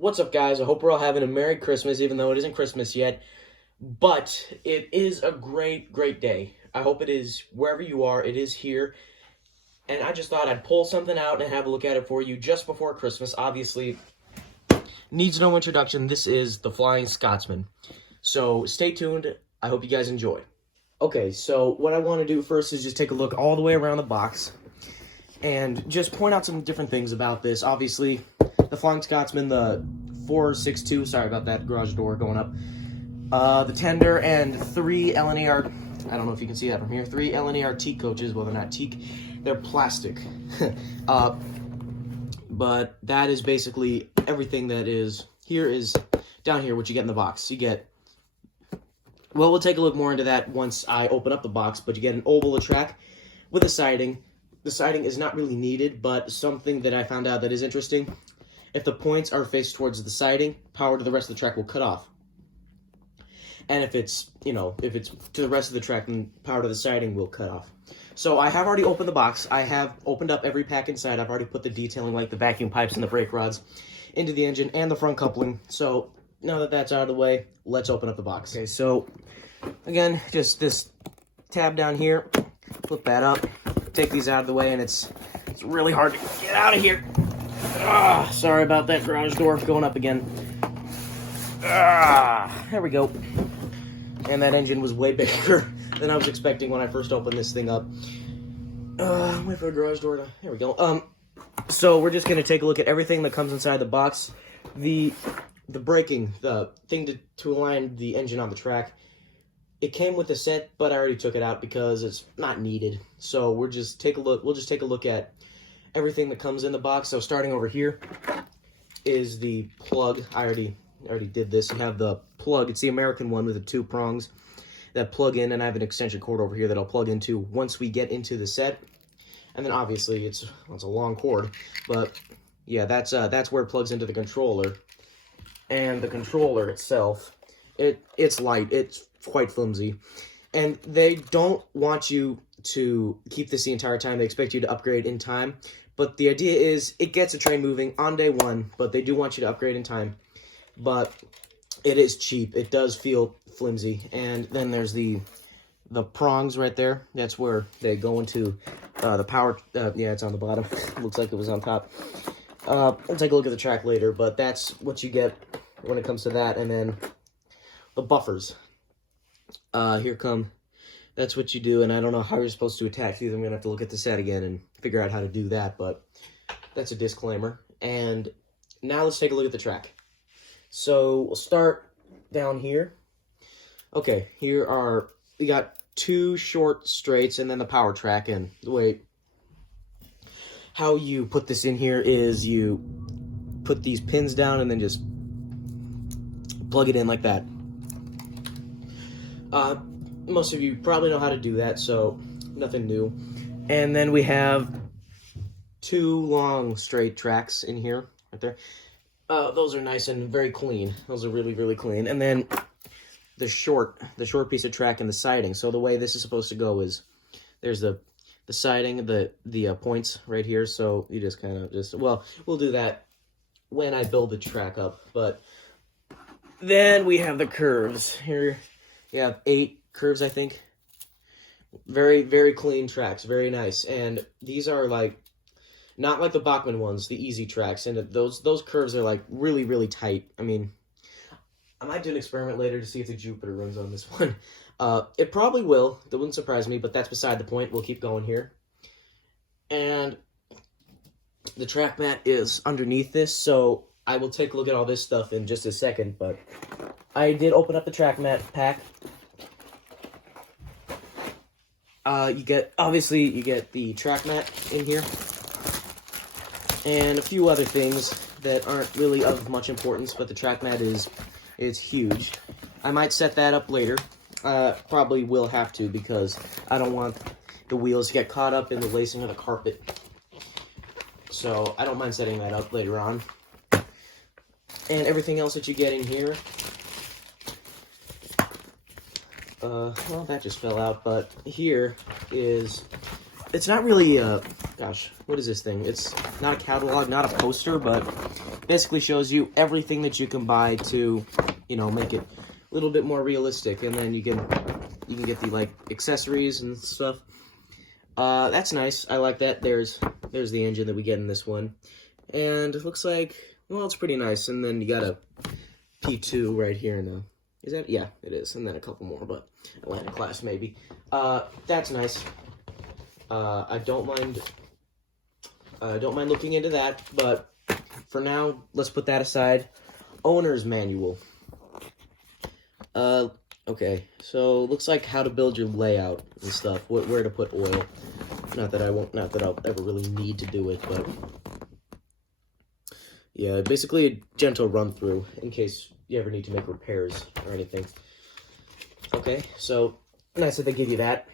What's up, guys? I hope we're all having a Merry Christmas, even though it isn't Christmas yet. But it is a great, great day. I hope it is wherever you are. It is here. And I just thought I'd pull something out and have a look at it for you just before Christmas. Obviously, needs no introduction. This is the Flying Scotsman. So stay tuned. I hope you guys enjoy. Okay, so what I want to do first is just take a look all the way around the box and just point out some different things about this. Obviously, the Flying Scotsman, the 462, sorry about that garage door going up, the tender, and 3 LNER, I don't know if you can see that from here, 3 LNER teak coaches. Well, they're not teak, they're plastic. But that is basically everything that is here is down here, what you get in the box. You get, well, we'll take a look more into that once I open up the box, but you get an oval track with a siding. The siding is not really needed, but something that I found out that is interesting, if the points are faced towards the siding, power to the rest of the track will cut off. And if it's, if it's to the rest of the track, then power to the siding will cut off. So I have already opened the box. I have opened up every pack inside. I've already put the detailing, like the vacuum pipes and the brake rods, into the engine and the front coupling. So now that that's out of the way, let's open up the box. Okay, so again, just this tab down here, flip that up, take these out of the way, and it's really hard to get out of here. Sorry about that garage door going up again. There we go. And that engine was way bigger than I was expecting when I first opened this thing up. Wait for the garage door to... There we go. So we're just going to take a look at everything that comes inside the box. The braking, the thing to align the engine on the track, it came with a set, but I already took it out because it's not needed. So we'll just take a look at everything that comes in the box. So starting over here is the plug. I already did this. You have the plug. It's the American one with the 2 prongs that plug in, and I have an extension cord over here that I'll plug into once we get into the set. And then obviously it's a long cord, but yeah, that's where it plugs into the controller. And the controller itself, it's light. It's quite flimsy, and they don't want you to keep this the entire time. They expect you to upgrade in time, but the idea is it gets a train moving on day 1, but they do want you to upgrade in time. But it is cheap. It does feel flimsy. And then there's the prongs right there. That's where they go into the power. Yeah, it's on the bottom. Looks like it was on top. I'll take a look at the track later, but that's what you get when it comes to that. And then the buffers. That's what you do, and I don't know how you're supposed to attach these. I'm going to have to look at the set again and figure out how to do that, but that's a disclaimer. And now let's take a look at the track. So we'll start down here. Okay, we got 2 short straights and then the power track. And the way how you put this in here is you put these pins down and then just plug it in like that. Most of you probably know how to do that, so nothing new. And then we have 2 long straight tracks in here, right there. Those are nice and very clean. Those are really, really clean. And then the short piece of track and the siding. So the way this is supposed to go is there's the siding, the points right here. So you just kind of well, we'll do that when I build the track up. But then we have the curves. Here you have 8 curves, I think. Very, very clean tracks. Very nice. And these are like, not like the Bachmann ones, the easy tracks. And those curves are like really, really tight. I mean, I might do an experiment later to see if the Jupiter runs on this one. It probably will. That wouldn't surprise me, but that's beside the point. We'll keep going here. And the track mat is underneath this, so I will take a look at all this stuff in just a second. But I did open up the track mat pack. You get the track mat in here, and a few other things that aren't really of much importance, but the track mat is huge. I might set that up later. Probably will have to, because I don't want the wheels to get caught up in the lacing of the carpet. So I don't mind setting that up later on. And everything else that you get in here, well, that just fell out, but here is it's not really, gosh, what is this thing? It's not a catalog, not a poster, but basically shows you everything that you can buy to, you know, make it a little bit more realistic. And then you can get the, like, accessories and stuff. That's nice. I like that. There's the engine that we get in this one. And it looks like, well, it's pretty nice. And then you got a P2 right here now. Is that? Yeah, it is. And then a couple more, but Atlantic class maybe. That's nice. I don't mind looking into that, but for now, let's put that aside. Owner's manual. Okay, so looks like how to build your layout and stuff, where to put oil. Not that I'll ever really need to do it, but yeah, basically a gentle run through in case you ever need to make repairs or anything. Okay, so nice that they give you that.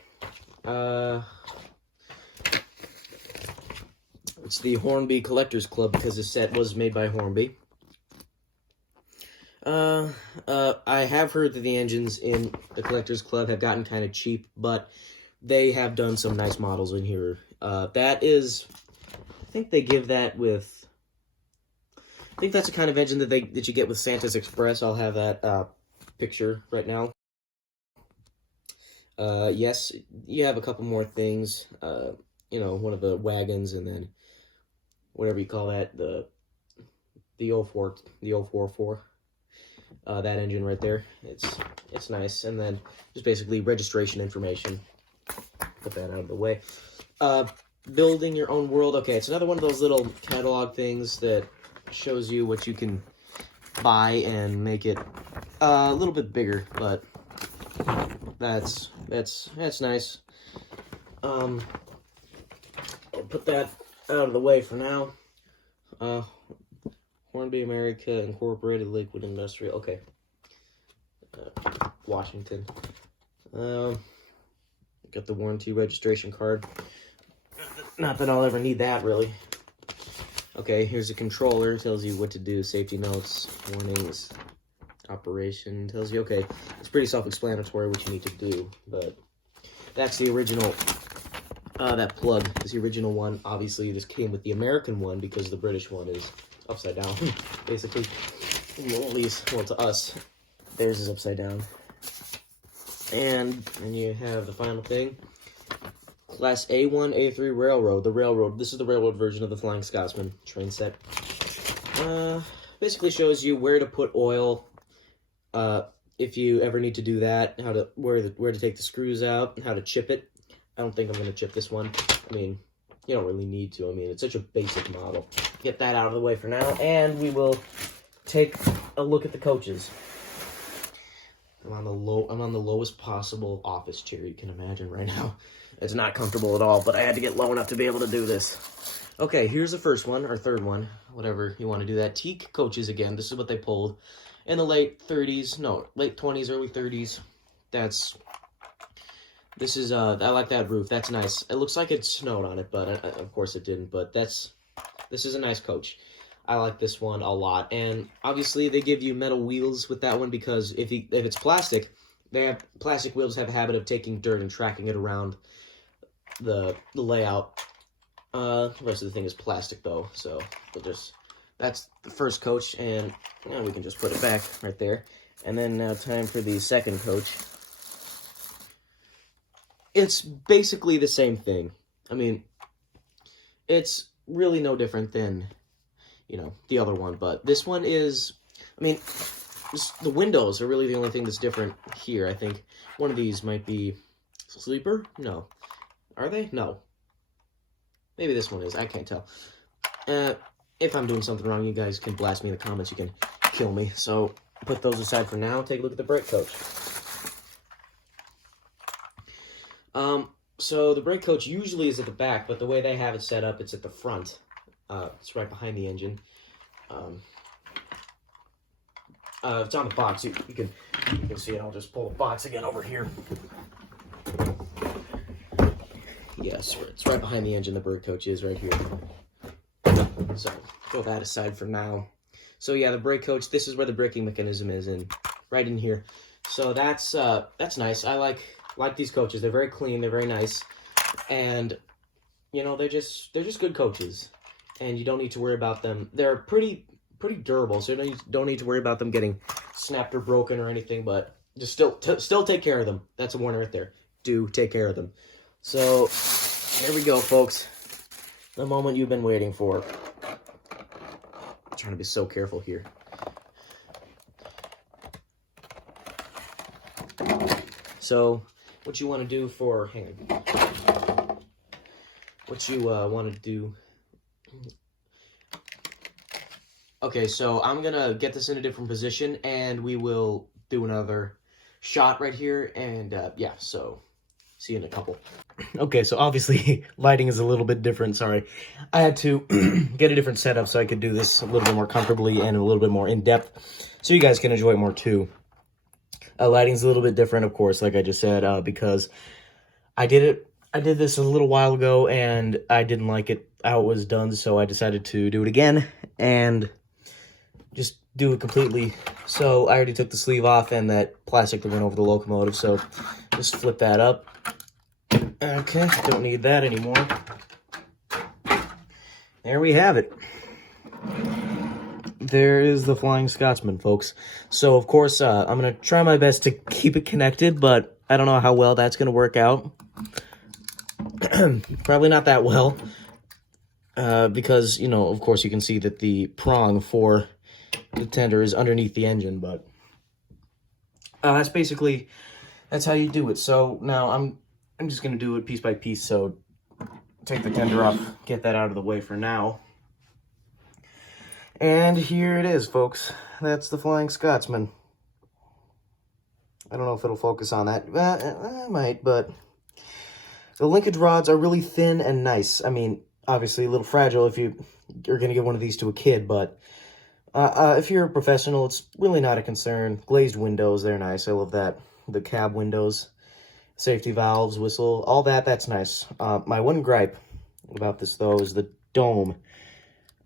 It's the Hornby Collectors Club because this set was made by Hornby. I have heard that the engines in the Collectors Club have gotten kind of cheap, but they have done some nice models in here. That is, I think they give that with, I think that's the kind of engine that you get with Santa's Express. I'll have that picture right now. Yes, you have a couple more things. You know, one of the wagons, and then whatever you call that, the 044. That engine right there. It's nice. And then just basically registration information. Put that out of the way. Building your own world. Okay, it's another one of those little catalog things that shows you what you can buy and make it a little bit bigger, but that's nice. I'll put that out of the way for now. Hornby America Incorporated, Lakewood Industrial. Okay. Washington. Got the warranty registration card. Not that I'll ever need that, really. Okay, here's a controller. Tells you what to do. Safety notes, warnings, operation. Tells you, okay, it's pretty self-explanatory what you need to do. But that's the original, that plug is the original one. Obviously, this came with the American one because the British one is upside down, basically. Well, at least, well, to us, theirs is upside down. And you have the final thing. Class A1, A3 Railroad. The Railroad. This is the Railroad version of the Flying Scotsman train set. Basically shows you where to put oil, if you ever need to do that, where to take the screws out, and how to chip it. I don't think I'm going to chip this one. I mean, you don't really need to. I mean, it's such a basic model. Get that out of the way for now, and we will take a look at the coaches. I'm on the lowest possible office chair you can imagine right now. It's not comfortable at all, but I had to get low enough to be able to do this. Okay, here's the first one, or third one, whatever you want to do that. Teak coaches again. This is what they pulled in the late 20s, early 30s. This is, I like that roof. That's nice. It looks like it snowed on it, but of course it didn't. But this is a nice coach. I like this one a lot. And obviously they give you metal wheels with that one because if it's plastic, plastic wheels have a habit of taking dirt and tracking it around the layout. The rest of the thing is plastic though, so that's the first coach, and we can just put it back right there. And then now time for the second coach. It's basically the same thing. I mean, it's really no different than, the other one, but this one is, the windows are really the only thing that's different here. I think one of these might be sleeper? No. Are they? No. Maybe this one is. I can't tell. If I'm doing something wrong, you guys can blast me in the comments. You can kill me. So put those aside for now. Take a look at the brake coach. So the brake coach usually is at the back, but the way they have it set up, it's at the front. It's right behind the engine. It's on the box. You can see it. I'll just pull the box again over here. Yes, it's right behind the engine. The brake coach is right here. So throw that aside for now. So yeah, the brake coach. This is where the braking mechanism is, right in here. So that's nice. I like these coaches. They're very clean. They're very nice, and you know, they're just good coaches, and you don't need to worry about them. They're pretty durable, so you don't need to worry about them getting snapped or broken or anything. But just still take care of them. That's a warning right there. Do take care of them. So here we go, folks. The moment you've been waiting for. I'm trying to be so careful here. So what you want to do for, hang on. What you want to do. Okay, so I'm going to get this in a different position, and we will do another shot right here, and yeah, so see you in a couple. Okay, so obviously lighting is a little bit different, sorry. I had to get a different setup so I could do this a little bit more comfortably and a little bit more in-depth, so you guys can enjoy it more too. Lighting's a little bit different, of course, like I just said, because I did this a little while ago, and I didn't like it how it was done, so I decided to do it again, and just do it completely. So I already took the sleeve off and that plastic that went over the locomotive, so just flip that up. Okay, don't need that anymore. There we have it. There is the Flying Scotsman, folks. So, of course, I'm going to try my best to keep it connected, but I don't know how well that's going to work out. Probably not that well, because, you know, of course, you can see that the prong for the tender is underneath the engine, but that's how you do it. So now I'm just going to do it piece by piece, so take the tender off, get that out of the way for now. And here it is, folks. That's the Flying Scotsman. I don't know if it'll focus on that. I might, but the linkage rods are really thin and nice. I mean, obviously a little fragile if you're going to give one of these to a kid, but if you're a professional, it's really not a concern. Glazed windows, they're nice. I love that. The cab windows, safety valves, whistle, all that's nice. My one gripe about this, though, is the dome.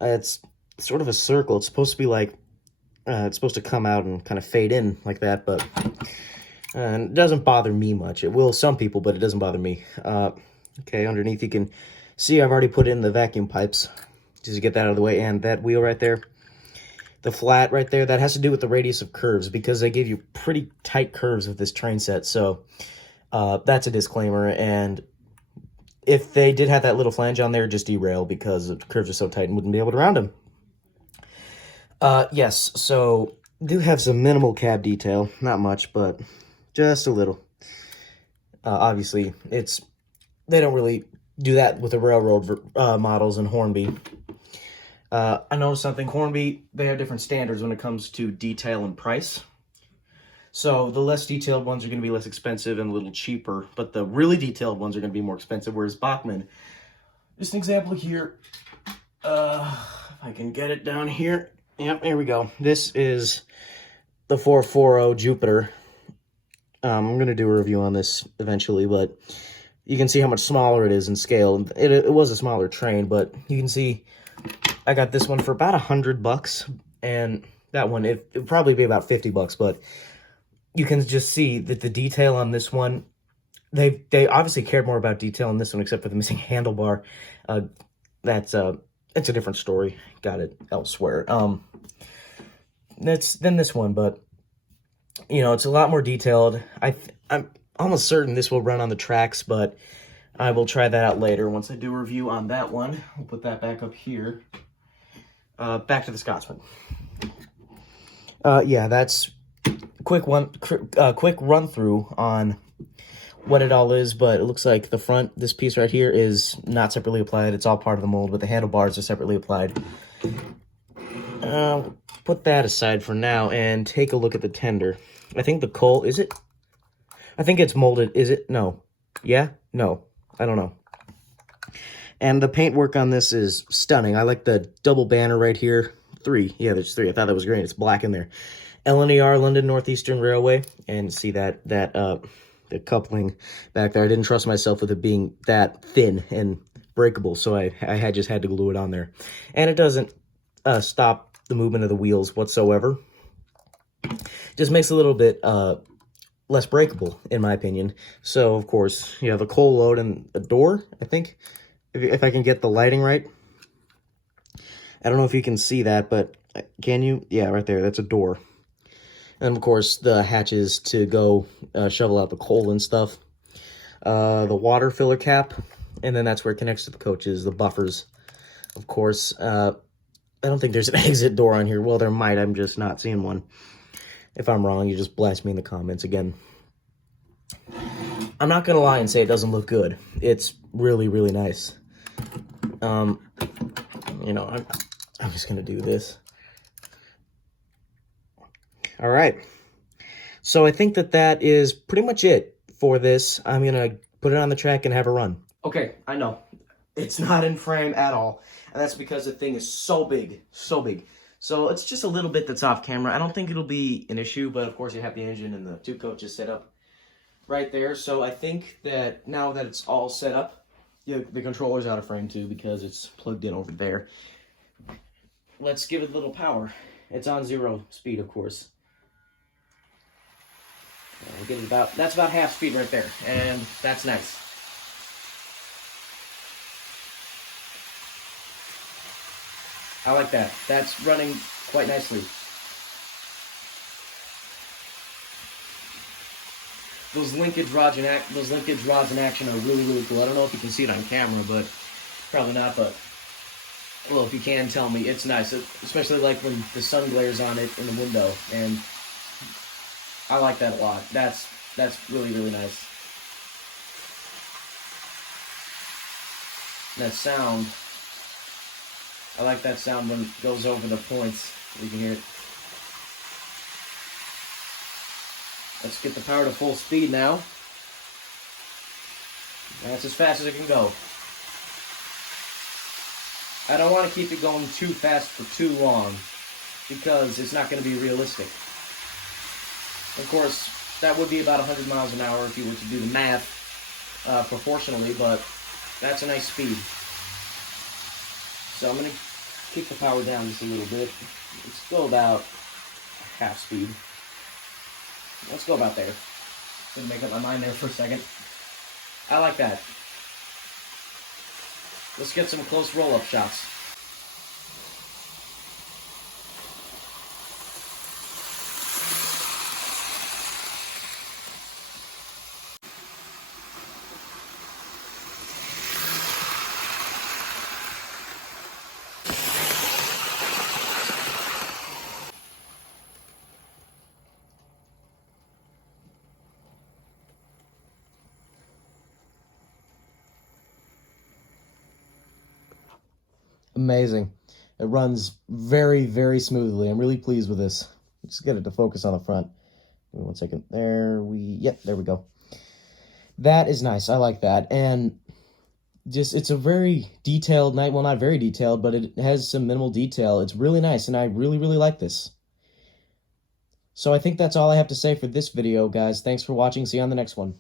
It's sort of a circle. It's supposed to be like, it's supposed to come out and kind of fade in like that, but it doesn't bother me much. It will some people, but it doesn't bother me. Okay, underneath you can see I've already put in the vacuum pipes, just to get that out of the way, and that wheel right there, the flat right there, that has to do with the radius of curves, because they give you pretty tight curves with this train set, so that's a disclaimer, and if they did have that little flange on there, just derail, because the curves are so tight and wouldn't be able to round them. Yes, so do have some minimal cab detail, not much, but just a little. Obviously, they don't really do that with the railroad models in Hornby. I noticed something. Hornby, they have different standards when it comes to detail and price. So the less detailed ones are going to be less expensive and a little cheaper, but the really detailed ones are going to be more expensive, whereas Bachmann, just an example here, if I can get it down here. Yep, here we go. This is the 440 Jupiter. I'm going to do a review on this eventually, but you can see how much smaller it is in scale. It was a smaller train, but you can see I got this one for about $100, and that one, it'd probably be about $50, but you can just see that the detail on this one, they obviously cared more about detail on this one, except for the missing handlebar. It's a different story. Got it elsewhere. That's than this one, but you know, it's a lot more detailed. I'm almost certain this will run on the tracks, but I will try that out later once I do a review on that one. We'll put that back up here. Back to the Scotsman. Yeah, that's quick run through on what it all is, but it looks like the front, this piece right here, is not separately applied. It's all part of the mold, but the handlebars are separately applied. Put that aside for now and take a look at the tender. I think the coal, is it? I think it's molded, is it? No. Yeah? No. I don't know. And the paintwork on this is stunning. I like the double banner right here. 3. Yeah, there's 3. I thought that was great. It's black in there. LNER, London Northeastern Railway. And see that the coupling back there. I didn't trust myself with it being that thin and breakable, so I just had to glue it on there. And it doesn't stop the movement of the wheels whatsoever. Just makes it a little bit less breakable, in my opinion. So, of course, you have a coal load and a door, I think. if I can get the lighting right. I don't know if you can see that, but can you? Yeah, right there. That's a door. And, of course, the hatches to go shovel out the coal and stuff. The water filler cap. And then that's where it connects to the coaches, the buffers. Of course, I don't think there's an exit door on here. Well, there might. I'm just not seeing one. If I'm wrong, you just blast me in the comments again. I'm not going to lie and say it doesn't look good. It's really, really nice. You know, I'm just going to do this. All right. So I think that is pretty much it for this. I'm going to put it on the track and have a run. Okay, I know. It's not in frame at all. And that's because the thing is so big, so big. So it's just a little bit that's off camera. I don't think it'll be an issue, but of course you have the engine and the two coaches set up right there. So I think that now that it's all set up, the controller's out of frame too because it's plugged in over there. Let's give it a little power. It's on 0 speed, of course. We'll get it that's about half speed right there, and that's nice. I like that. That's running quite nicely. Those linkage rods in action are really, really cool. I don't know if you can see it on camera, but probably not. But well, if you can, tell me. It's nice, especially like when the sun glares on it in the window, and I like that a lot. That's really, really nice. That sound. I like that sound when it goes over the points. You can hear it. Let's get the power to full speed now. That's as fast as it can go. I don't want to keep it going too fast for too long because it's not going to be realistic. Of course, that would be about 100 miles an hour if you were to do the math proportionally, but that's a nice speed. So I'm going to kick the power down just a little bit. Let's go about half speed. Let's go about there. Didn't make up my mind there for a second. I like that. Let's get some close roll-up shots. Amazing. It runs very, very smoothly. I'm really pleased with this. Just get it to focus on the front. Give me 1 second. There we go. That is nice. I like that. And just, it's a very detailed night. Well, not very detailed, but it has some minimal detail. It's really nice, and I really, really like this. So I think that's all I have to say for this video, guys. Thanks for watching. See you on the next one.